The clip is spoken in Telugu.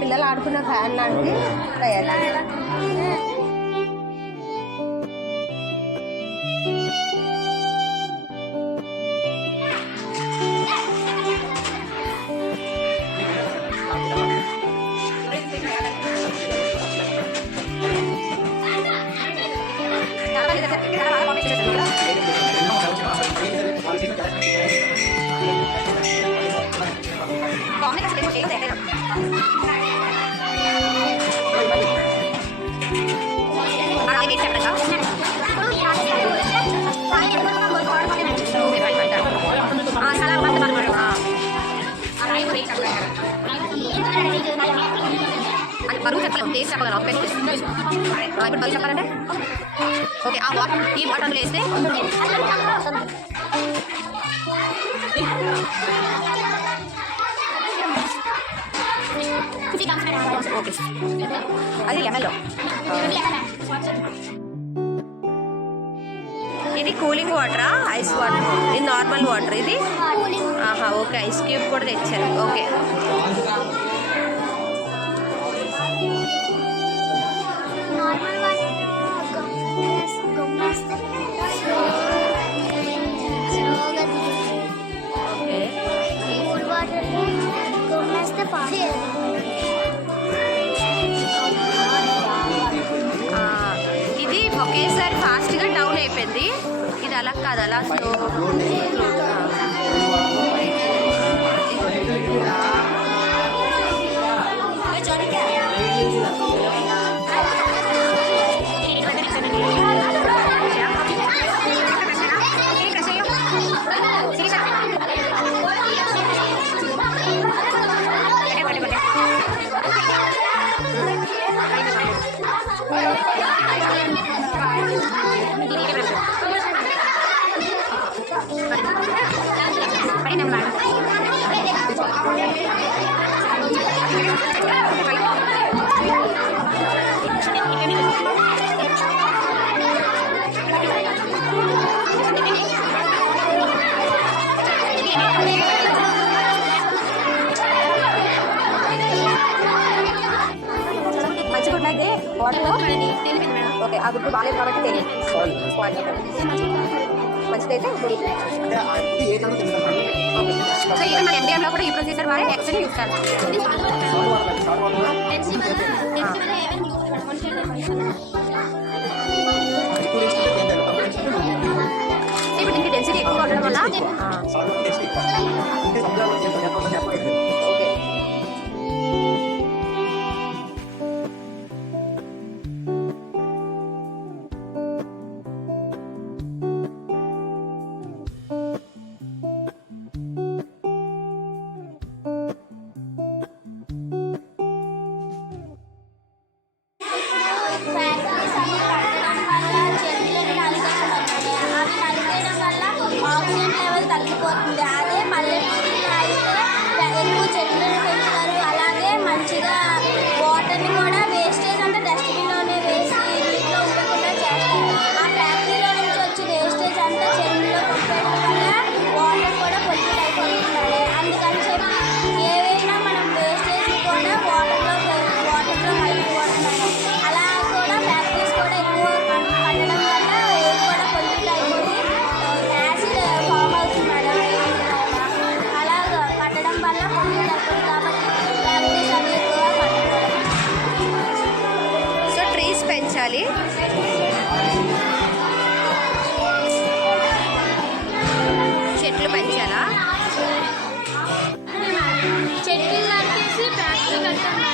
పిల్లలు ఆడుకున్న ఫ్యాన్ లాంటిది తయారు. బరువు చెప్పాలి, టేస్ట్ చెప్పగలరు. ఇప్పుడు బరువు చెప్పాలంటే ఓకే, ఆ వాటర్ ఈ వాటర్ వేస్తే ఓకే, అది లెమన్లో. ఇది కూలింగ్ వాటరా, ఐస్ వాటర్? ఇది నార్మల్ వాటర్. ఇది ఓకే, ఐస్ క్యూబ్ కూడా తెచ్చారు. ఓకే, ఇది ఒకేసారి ఫాస్ట్గా డౌన్ అయిపోయింది. ఇది అలా కాదు, అలా స్లో. ఓకే, ఆ గుడ్డు బాగాలేదు కాబట్టి తెలియదు. మంచిదైతే సో ఈవెన్ మన ఎఫ్డిఎంలో కూడా ఈ ప్రొసీజర్ వాడే యాక్చువల్లీ యూస్ చేస్తారు. ఇప్పుడు దీనికి డెన్సిటీ ఎక్కువ ఉండడం వల్ల తగ్గిపోతుంది. అదే పల్లెటూరులో అయితే ఎక్కువ చెట్లను పెంచుతారు. అలాగే మంచిగా వాటర్ని కూడా వేస్టేజ్ అంతా డస్ట్బిన్లోనే వేసి నీటిలో ఉండకుండా చేస్తారు. ఆ ఫ్యాక్టరీలో నుంచి వచ్చి వేస్టేజ్ అంతా చెరువులో పంపేయడం వల్ల వాటర్ కూడా పొల్యూట్ అయిపోతున్నాయి. అందుకని చెప్పి ఏవైనా మనం వేస్టేజ్ కూడా వాటర్లో కలిగిపోతున్నాయి. అలా కూడా ఫ్యాక్టరీస్ కూడా ఎక్కువ కట్టడం వల్ల ఎయిర్ కూడా పొల్యూట్ అయిపోయి యాసిడ్ ఫామ్ అవుతుంది మేడం. అలాగా కట్టడం వల్ల పొల్యూట్ అయిపోతుంది కాబట్టి ఫ్యాక్టరీస్ అవి ఎక్కువ కట్టడం. సో ట్రీస్ పెంచాలి. చెట్లు పెంచాలా? చెట్లు నరికేసి ఫ్యాక్టరీ కట్టాలి.